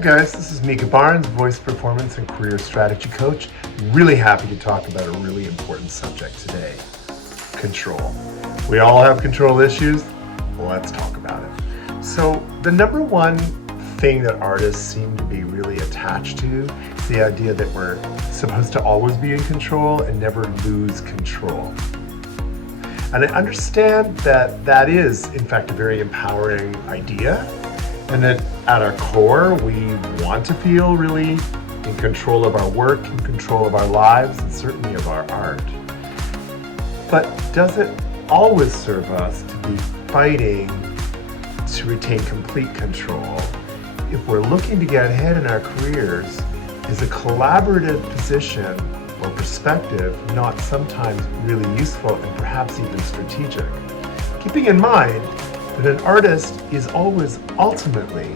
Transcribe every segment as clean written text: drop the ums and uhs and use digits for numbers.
guys, this is Micah Barnes, voice performance and career strategy coach. Really happy to talk about a really important subject today, control. We all have control issues. Let's talk about it. So the number one thing that artists seem to be really attached to is the idea that we're supposed to always be in control and never lose control. And I understand that that is, in fact, a very empowering idea, and that at our core, we want to feel really in control of our work, in control of our lives, and certainly of our art. But does it always serve us to be fighting to retain complete control? If we're looking to get ahead in our careers, is a collaborative position or perspective not sometimes really useful and perhaps even strategic? Keeping in mind that an artist is always ultimately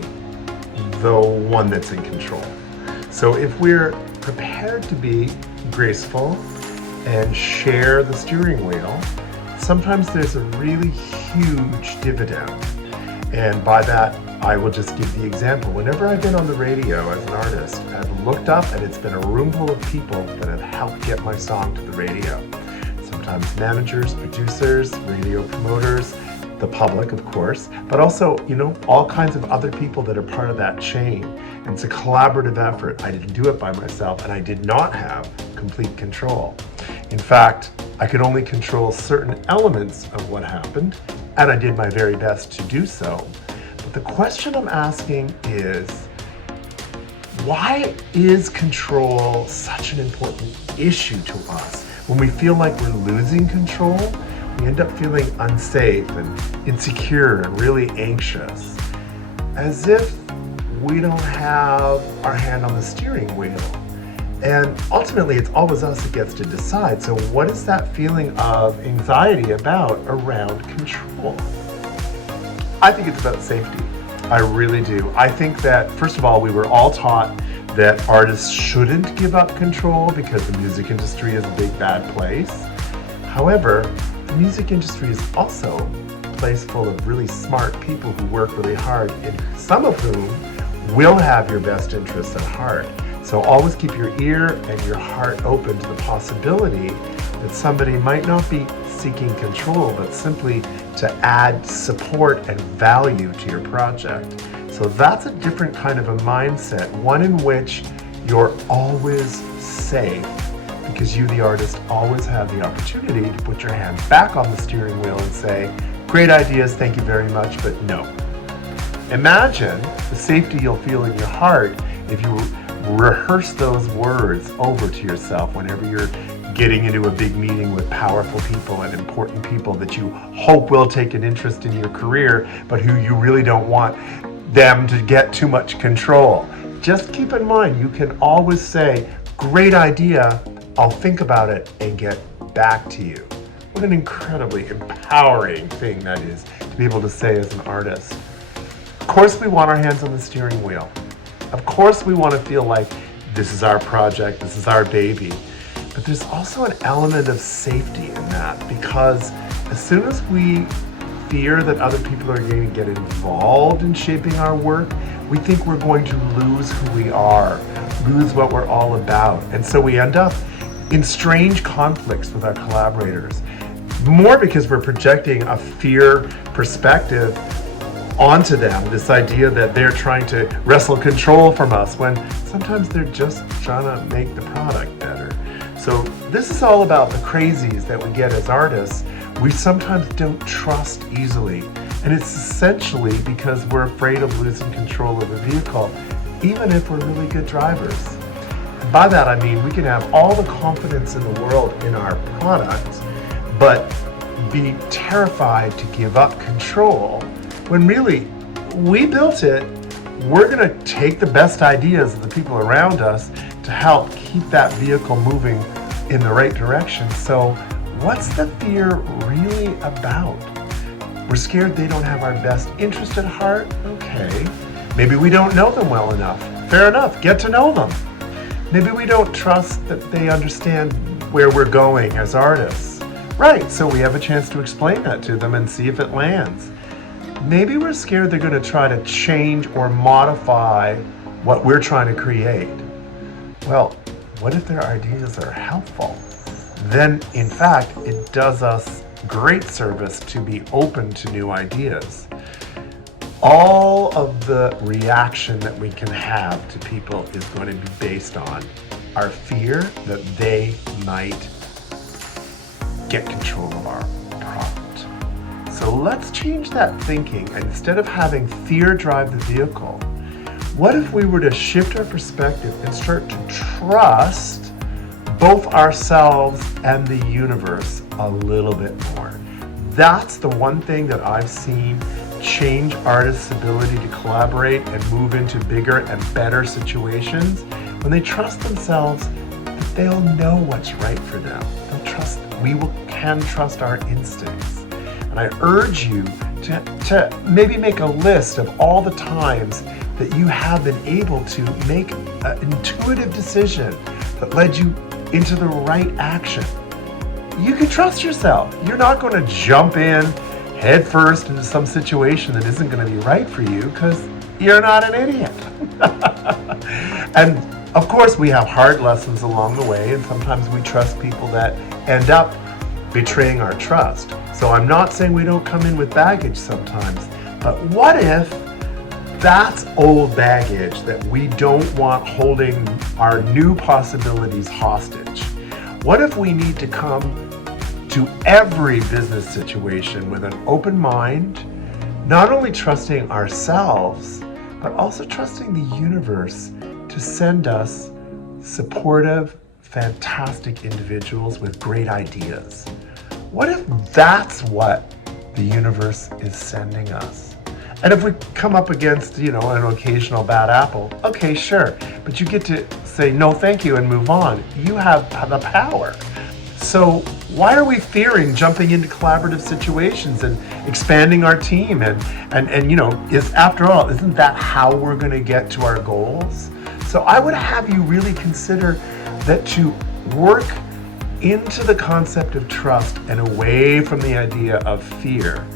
the one that's in control. So if we're prepared to be graceful and share the steering wheel, sometimes there's a really huge dividend. And by that, I will just give the example. Whenever I've been on the radio as an artist, I've looked up and it's been a room full of people that have helped get my song to the radio. Sometimes managers, producers, radio promoters, the public, of course, but also, all kinds of other people that are part of that chain. And it's a collaborative effort. I didn't do it by myself, and I did not have complete control. In fact, I could only control certain elements of what happened, and I did my very best to do so. But the question I'm asking is, why is control such an important issue to us? When we feel like we're losing control, we end up feeling unsafe and insecure and really anxious, as if we don't have our hand on the steering wheel. And ultimately, it's always us that gets to decide. So what is that feeling of anxiety about around control? I think it's about safety. I really do. I think that, first of all, we were all taught that artists shouldn't give up control because the music industry is a big bad place. However, the music industry is also a place full of really smart people who work really hard, and some of whom will have your best interests at heart. So always keep your ear and your heart open to the possibility that somebody might not be seeking control, but simply to add support and value to your project. So that's a different kind of a mindset, one in which you're always safe, because you, the artist, always have the opportunity to put your hand back on the steering wheel and say, great ideas, thank you very much, but no. Imagine the safety you'll feel in your heart if you rehearse those words over to yourself whenever you're getting into a big meeting with powerful people and important people that you hope will take an interest in your career, but who you really don't want them to get too much control. Just keep in mind, you can always say, great idea, I'll think about it and get back to you. What an incredibly empowering thing that is to be able to say as an artist. Of course we want our hands on the steering wheel. Of course we want to feel like this is our project, this is our baby. But there's also an element of safety in that, because as soon as we fear that other people are going to get involved in shaping our work, we think we're going to lose who we are, lose what we're all about. And so we end up in strange conflicts with our collaborators, more because we're projecting a fear perspective onto them, this idea that they're trying to wrestle control from us, when sometimes they're just trying to make the product better. So this is all about the crazies that we get as artists. We sometimes don't trust easily, and it's essentially because we're afraid of losing control of the vehicle, even if we're really good drivers. And by that I mean we can have all the confidence in the world in our product, but be terrified to give up control when really we built it. We're going to take the best ideas of the people around us to help keep that vehicle moving in the right direction. So what's the fear really about? We're scared they don't have our best interest at heart? Okay. Maybe we don't know them well enough. Fair enough, get to know them. Maybe we don't trust that they understand where we're going as artists. Right, so we have a chance to explain that to them and see if it lands. Maybe we're scared they're going to try to change or modify what we're trying to create. Well, what if their ideas are helpful? Then, in fact, it does us great service to be open to new ideas. All of the reaction that we can have to people is going to be based on our fear that they might get control of our product. So let's change that thinking. Instead of having fear drive the vehicle, what if we were to shift our perspective and start to trust both ourselves and the universe a little bit more? That's the one thing that I've seen change artists' ability to collaborate and move into bigger and better situations. When they trust themselves, that they'll know what's right for them. Can trust our instincts. And I urge you to maybe make a list of all the times that you have been able to make an intuitive decision that led you into the right action. You can trust yourself. You're not going to jump in head first into some situation that isn't going to be right for you because you're not an idiot. And of course, we have hard lessons along the way, and sometimes we trust people that end up betraying our trust. So I'm not saying we don't come in with baggage sometimes, but what if that's old baggage that we don't want holding our new possibilities hostage? What if we need to come to every business situation with an open mind, not only trusting ourselves, but also trusting the universe to send us supportive, fantastic individuals with great ideas? What if that's what the universe is sending us? And if we come up against, an occasional bad apple, okay, sure, but you get to say no thank you and move on. You have the power. So why are we fearing jumping into collaborative situations and expanding our team? And after all, isn't that how we're going to get to our goals? So I would have you really consider that to work into the concept of trust and away from the idea of fear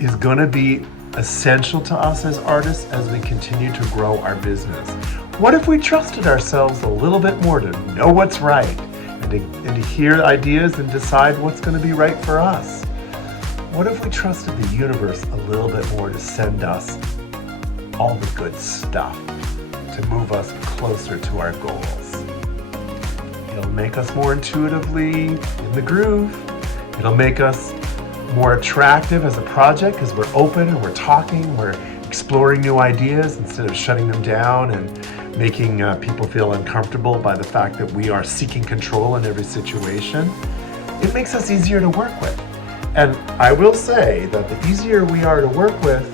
is going to be essential to us as artists as we continue to grow our business. What if we trusted ourselves a little bit more to know what's right and to hear ideas and decide what's going to be right for us? What if we trusted the universe a little bit more to send us all the good stuff to move us closer to our goals? It'll make us more intuitively in the groove. It'll make us more attractive as a project because we're open and we're talking, we're exploring new ideas instead of shutting them down and making people feel uncomfortable by the fact that we are seeking control in every situation. It makes us easier to work with. And I will say that the easier we are to work with,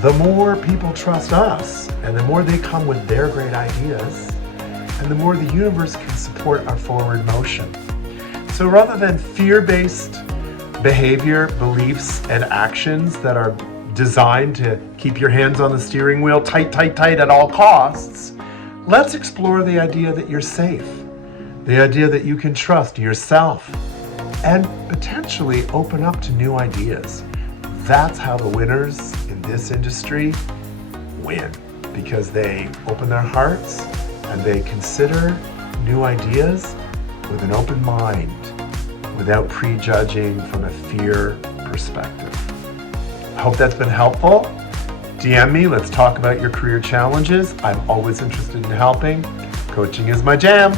the more people trust us and the more they come with their great ideas and the more the universe can support our forward motion. So rather than fear-based behavior, beliefs, and actions that are designed to keep your hands on the steering wheel tight at all costs, let's explore the idea that you're safe, the idea that you can trust yourself, and potentially open up to new ideas. That's how the winners in this industry win, because they open their hearts and they consider new ideas with an open mind, without prejudging from a fear perspective. I hope that's been helpful. DM me, let's talk about your career challenges. I'm always interested in helping. Coaching is my jam.